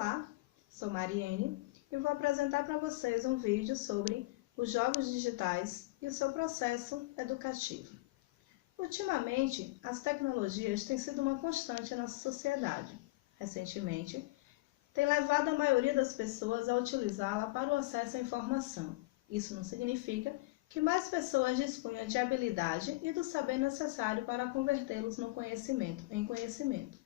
Olá, sou Mariene e vou apresentar para vocês um vídeo sobre os jogos digitais e o seu processo educativo. Ultimamente, as tecnologias têm sido uma constante em nossa sociedade. Recentemente, tem levado a maioria das pessoas a utilizá-la para o acesso à informação. Isso não significa que mais pessoas disponham de habilidade e do saber necessário para convertê-los no conhecimento em conhecimento.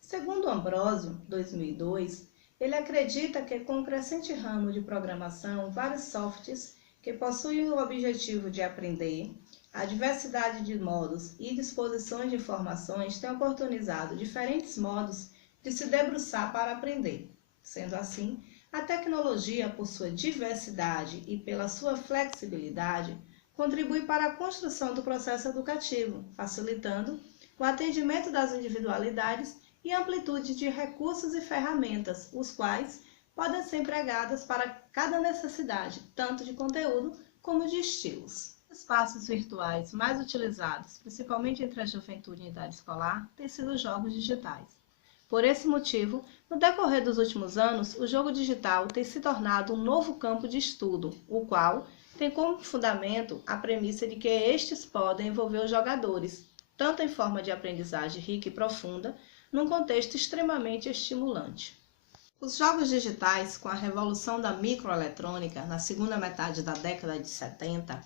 Segundo Ambrósio, 2002, ele acredita que com o crescente ramo de programação, vários softwares que possuem o objetivo de aprender, a diversidade de modos e disposições de informações têm oportunizado diferentes modos de se debruçar para aprender. Sendo assim, a tecnologia, por sua diversidade e pela sua flexibilidade, contribui para a construção do processo educativo, facilitando o atendimento das individualidades e amplitude de recursos e ferramentas, os quais podem ser empregadas para cada necessidade, tanto de conteúdo como de estilos. Os espaços virtuais mais utilizados, principalmente entre a juventude em idade escolar, têm sido os jogos digitais. Por esse motivo, no decorrer dos últimos anos, o jogo digital tem se tornado um novo campo de estudo, o qual tem como fundamento a premissa de que estes podem envolver os jogadores, tanto em forma de aprendizagem rica e profunda, num contexto extremamente estimulante. Os jogos digitais, com a revolução da microeletrônica na segunda metade da década de 70,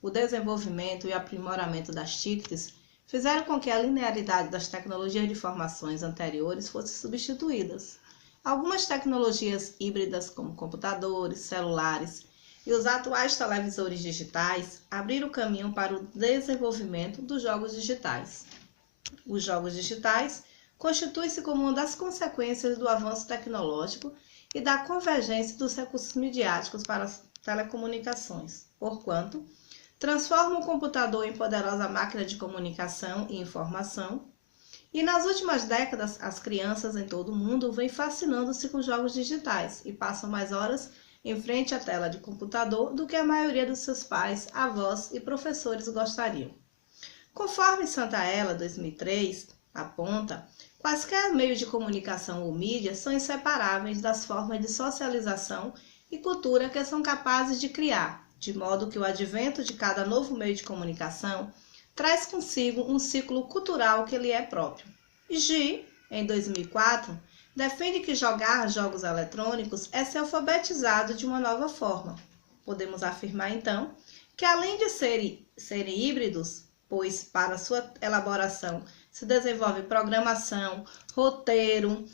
o desenvolvimento e aprimoramento das TICs fizeram com que a linearidade das tecnologias de informações anteriores fosse substituídas. Algumas tecnologias híbridas, como computadores, celulares e os atuais televisores digitais, abriram o caminho para o desenvolvimento dos jogos digitais. Os jogos digitais constituem-se como uma das consequências do avanço tecnológico e da convergência dos recursos midiáticos para as telecomunicações, porquanto transforma o computador em poderosa máquina de comunicação e informação, e nas últimas décadas as crianças em todo o mundo vêm fascinando-se com jogos digitais e passam mais horas em frente à tela de computador do que a maioria dos seus pais, avós e professores gostariam. Conforme Santaella, 2003, aponta, quaisquer meios de comunicação ou mídia são inseparáveis das formas de socialização e cultura que são capazes de criar, de modo que o advento de cada novo meio de comunicação traz consigo um ciclo cultural que lhe é próprio. Gi, em 2004, defende que jogar jogos eletrônicos é ser alfabetizado de uma nova forma. Podemos afirmar, então, que além de serem híbridos, pois para sua elaboração se desenvolve programação, roteiro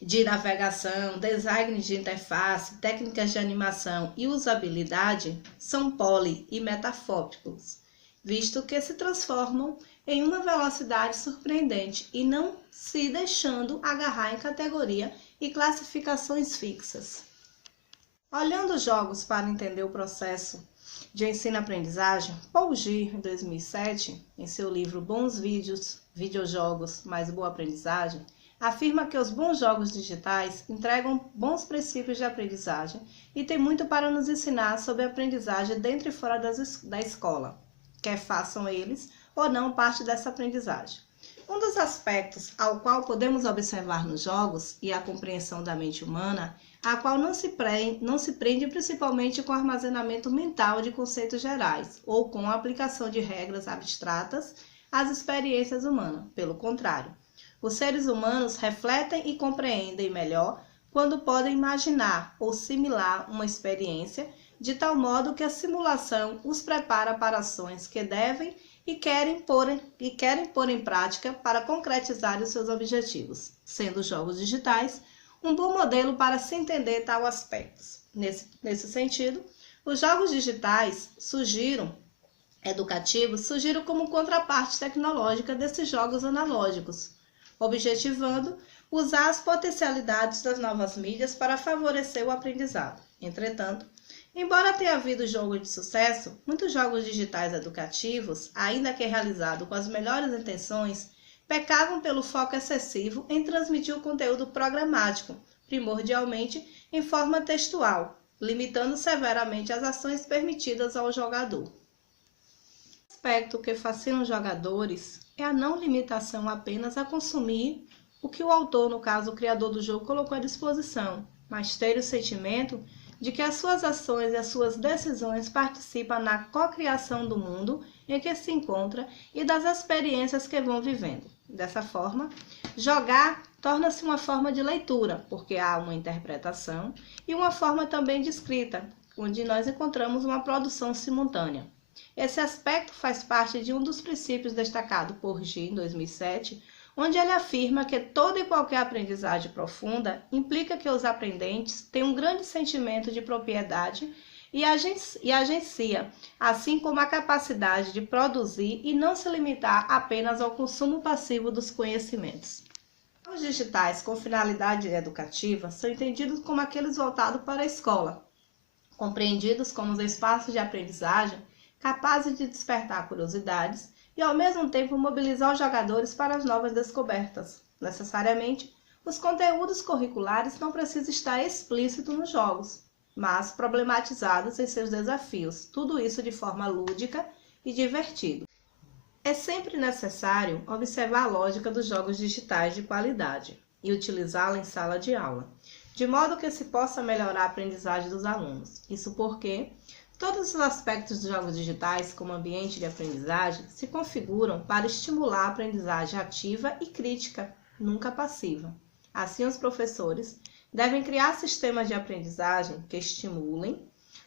de navegação, design de interface, técnicas de animação e usabilidade, são poli e metafóbicos, visto que se transformam em uma velocidade surpreendente e não se deixando agarrar em categoria e classificações fixas. Olhando os jogos para entender o processo de ensino-aprendizagem, Paul Gi, em 2007, em seu livro Bons Vídeos, Videojogos, mais Boa Aprendizagem, afirma que os bons jogos digitais entregam bons princípios de aprendizagem e tem muito para nos ensinar sobre a aprendizagem dentro e fora da escola, quer façam eles ou não parte dessa aprendizagem. Um dos aspectos ao qual podemos observar nos jogos e a compreensão da mente humana, a qual não se prende principalmente com o armazenamento mental de conceitos gerais ou com a aplicação de regras abstratas às experiências humanas. Pelo contrário, os seres humanos refletem e compreendem melhor quando podem imaginar ou simular uma experiência de tal modo que a simulação os prepara para ações que devem e querem pôr em prática para concretizar os seus objetivos, sendo os jogos digitais um bom modelo para se entender tal aspecto. Nesse sentido, os jogos digitais educativos surgiram como contraparte tecnológica desses jogos analógicos, objetivando usar as potencialidades das novas mídias para favorecer o aprendizado. Entretanto, embora tenha havido jogo de sucesso, muitos jogos digitais educativos, ainda que realizados com as melhores intenções, pecavam pelo foco excessivo em transmitir o conteúdo programático, primordialmente em forma textual, limitando severamente as ações permitidas ao jogador. O aspecto que fascina os jogadores é a não limitação apenas a consumir o que o autor, no caso o criador do jogo, colocou à disposição, mas ter o sentimento de que as suas ações e as suas decisões participam na cocriação do mundo em que se encontra e das experiências que vão vivendo. Dessa forma, jogar torna-se uma forma de leitura, porque há uma interpretação, e uma forma também de escrita, onde nós encontramos uma produção simultânea. Esse aspecto faz parte de um dos princípios destacado por Gee em 2007, onde ele afirma que toda e qualquer aprendizagem profunda implica que os aprendentes têm um grande sentimento de propriedade e agencia, assim como a capacidade de produzir e não se limitar apenas ao consumo passivo dos conhecimentos. Os digitais com finalidade educativa são entendidos como aqueles voltados para a escola, compreendidos como os espaços de aprendizagem capazes de despertar curiosidades e, ao mesmo tempo, mobilizar os jogadores para as novas descobertas. Necessariamente, os conteúdos curriculares não precisam estar explícitos nos jogos, mas problematizados em seus desafios, tudo isso de forma lúdica e divertida. É sempre necessário observar a lógica dos jogos digitais de qualidade e utilizá-la em sala de aula, de modo que se possa melhorar a aprendizagem dos alunos. Isso porque todos os aspectos dos jogos digitais, como ambiente de aprendizagem, se configuram para estimular a aprendizagem ativa e crítica, nunca passiva. Assim, os professores devem criar sistemas de aprendizagem que estimulem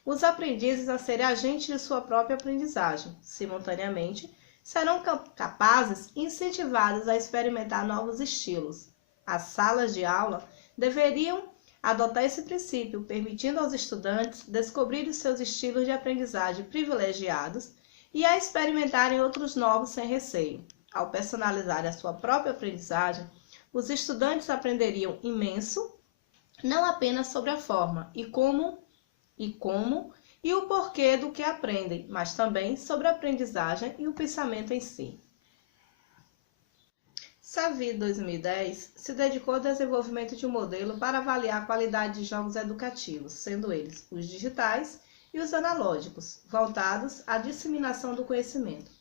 os aprendizes a serem agentes de sua própria aprendizagem. Simultaneamente, serão capazes e incentivados a experimentar novos estilos. As salas de aula deveriam adotar esse princípio, permitindo aos estudantes descobrirem seus estilos de aprendizagem privilegiados e a experimentarem outros novos sem receio. Ao personalizar a sua própria aprendizagem, os estudantes aprenderiam imenso, não apenas sobre a forma e como e o porquê do que aprendem, mas também sobre a aprendizagem e o pensamento em si. Savvy, 2010, se dedicou ao desenvolvimento de um modelo para avaliar a qualidade de jogos educativos, sendo eles os digitais e os analógicos, voltados à disseminação do conhecimento.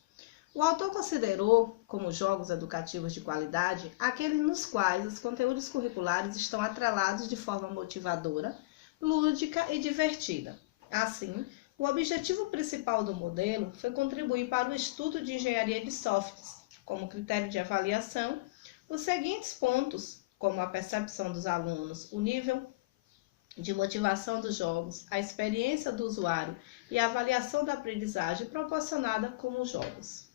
O autor considerou como jogos educativos de qualidade aqueles nos quais os conteúdos curriculares estão atrelados de forma motivadora, lúdica e divertida. Assim, o objetivo principal do modelo foi contribuir para o estudo de engenharia de softwares, como critério de avaliação, os seguintes pontos, como a percepção dos alunos, o nível de motivação dos jogos, a experiência do usuário e a avaliação da aprendizagem proporcionada com os jogos.